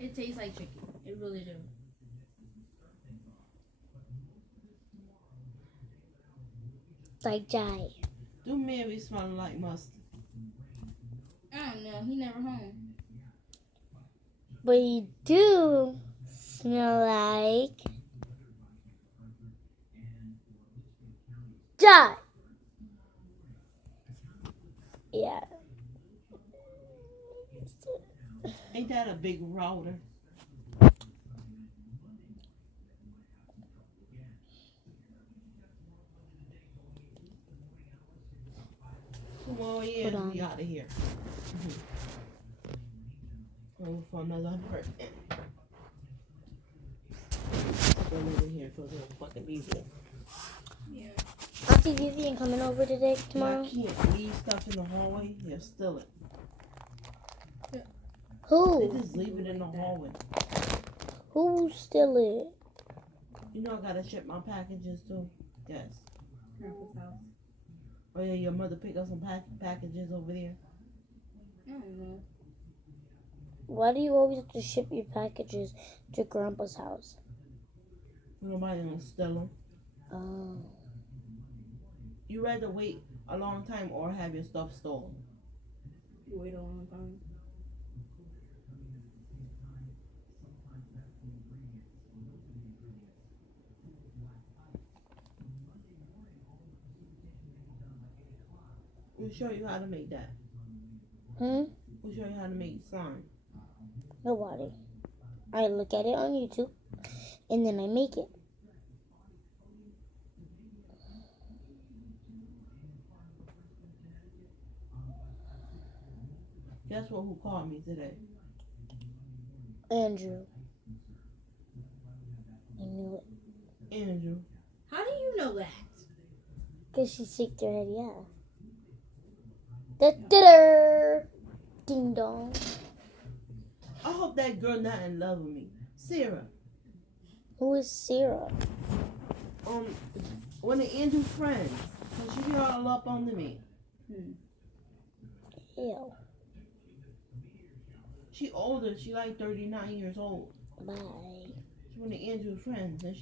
It tastes like chicken. It really do. Like Jai. Do Mary smell like mustard? I don't know. He never home. But you do smell like Jai. Yeah. Ain't that a big router? Come on, yeah, Hold on. be out of here. Oh, for another person. Go over here for the fucking diesel. Yeah. Auntie Vivian coming over today, I tomorrow? can't leave stuff in the hallway. They'll steal it. They Who? just leave it in the hallway. Who still it? You know I gotta ship my packages too. Yes. Grandpa's house. Oh yeah, your mother pick up some packages over there. I don't know. Why do you always have to ship your packages to Grandpa's house? Nobody gonna steal them. Oh. You rather wait a long time or have your stuff stolen? You wait a long time. We'll show you how to make that. Hmm? We'll show you how to make slime. Nobody. I look at it on YouTube and then I make it. Guess what? Who called me today? Andrew. I knew it. Andrew. How do you know that? Because she shaked her head, yeah. Da-da-da! Ding dong. I hope that girl not in love with me. Sarah. Who is Sarah? One of Andrew's friends. So she be all up under me. Ew. She older. She like 39 years old. Bye. She's one of Andrew's friends, and